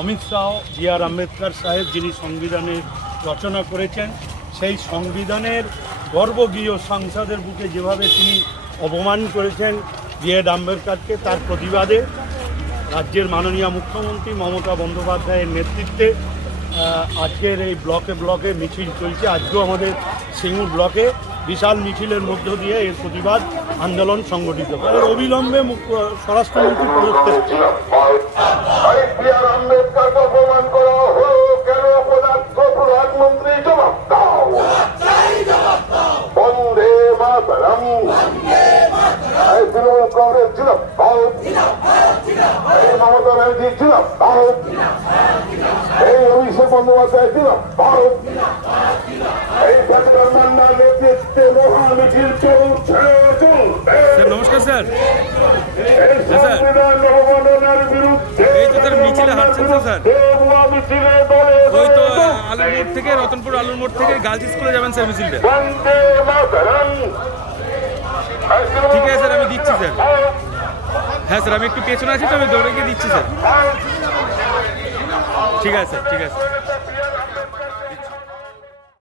Amit Shah B R Ambedkar সাহেব যিনি সংবিধানের রচনা করেছেন, সেই সংবিধানের গর্বগীয় সংসদের বুকে যেভাবে তিনি অপমান করেছেন বি এড আম্বেদকরকে, তার প্রতিবাদে রাজ্যের মাননীয় মুখ্যমন্ত্রী মমতা বন্দ্যোপাধ্যায়ের নেতৃত্বে আজকের এই ব্লকে ব্লকে মিছিল চলছে আজকেও আমাদের সিঙ্গুর ব্লকে বিশাল মিছিলের মধ্য দিয়ে এর প্রতিবাদ আন্দোলন সংগঠিত হয়। অবিলম্বে স্বরাষ্ট্রমন্ত্রী পদত্যাগ মাতরম এই তৃণমূল কংগ্রেস জিন্দাবাদ এই মমতা ব্যানার্জি জিন্দাবাদ এই অভিষেক বন্দ্যোপাধ্যায় জিন্দাবাদ এই সরকার মান্নার নেতৃত্বে মহান মিছিল নমস্কার স্যার। সংবিধান অবমাননার বিরুদ্ধে এই তো স্যার মিছিলে হাঁটছেন তো স্যার? ওই তো আলুর মোড় থেকে রতনপুর আলুর মোড় থেকে গার্লস স্কুলে যাবেন স্যার মিছিলটা বন্দে মাতরম ঠিক আছে স্যার আমি দিচ্ছি স্যার হ্যাঁ স্যার, আমি একটু পেছনে আছি, তো আমি দৌড়ে গিয়ে দিচ্ছি, স্যার। ঠিক আছে ঠিক আছে।